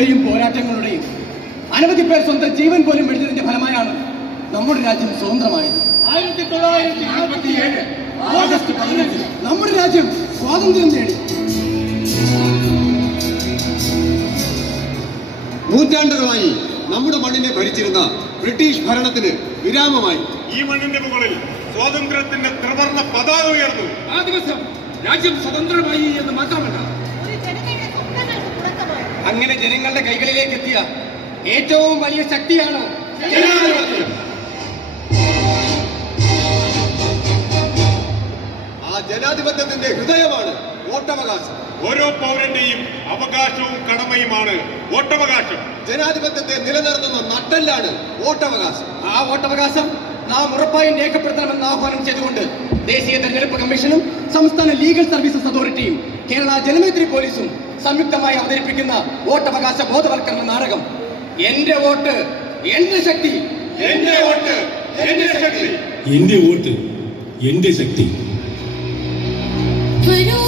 പോരാട്ടങ്ങളുടെയും അനവധി പേർ സ്വന്തം ജീവൻ പോലും വെടിഞ്ഞതിന്റെ ഫലമായാണ് നമ്മുടെ രാജ്യം സ്വതന്ത്രമായത്. 1947 ഓഗസ്റ്റ് 15 നമ്മുടെ രാജ്യം സ്വാതന്ത്ര്യം നേടി. നൂറ്റാണ്ടുകളായി നമ്മുടെ മണ്ണിനെ ഭരിച്ചിരുന്ന ബ്രിട്ടീഷ് ഭരണത്തിന് വിരാമമായി. ഈ മണ്ണിന്റെ മുകളിൽ സ്വാതന്ത്ര്യത്തിന്റെ ത്രിവർണ്ണ പതാക ഉയർന്നു. ആ ദിവസം രാജ്യം സ്വതന്ത്രമായി എന്ന് മാത്രമല്ല, അങ്ങനെ ജനങ്ങളുടെ കൈകളിലേക്ക് എത്തിയ ഏറ്റവും വലിയ ശക്തിയാണ് ജനാധിപത്യം. ആ ജനാധിപത്യത്തിന്റെ ഹൃദയമാണ് വോട്ടവകാശം. ഓരോ പൗരന്റെയും അവകാശവും കടമയുമാണ് വോട്ടവകാശം. ജനാധിപത്യത്തെ നിലനിർത്തുന്ന നട്ടെല്ലാണ് വോട്ടവകാശം. ആ വോട്ടവകാശം നാം ഉറപ്പായും രേഖപ്പെടുത്തണമെന്ന് ആഹ്വാനം ചെയ്തുകൊണ്ട് ദേശീയ തെരഞ്ഞെടുപ്പ് കമ്മീഷനും സംസ്ഥാന ലീഗൽ സർവീസസ് അതോറിറ്റിയും കേരള ജനമൈത്രി പോലീസും സംയുക്തമായി അവതരിപ്പിക്കുന്ന വോട്ടവകാശ ബോധവൽക്കരണ നാടകം എന്റെ വോട്ട് എന്റെ ശക്തി, എന്റെ വോട്ട് എന്റെ ശക്തി, എന്റെ വോട്ട് എന്റെ ശക്തി. വരൂ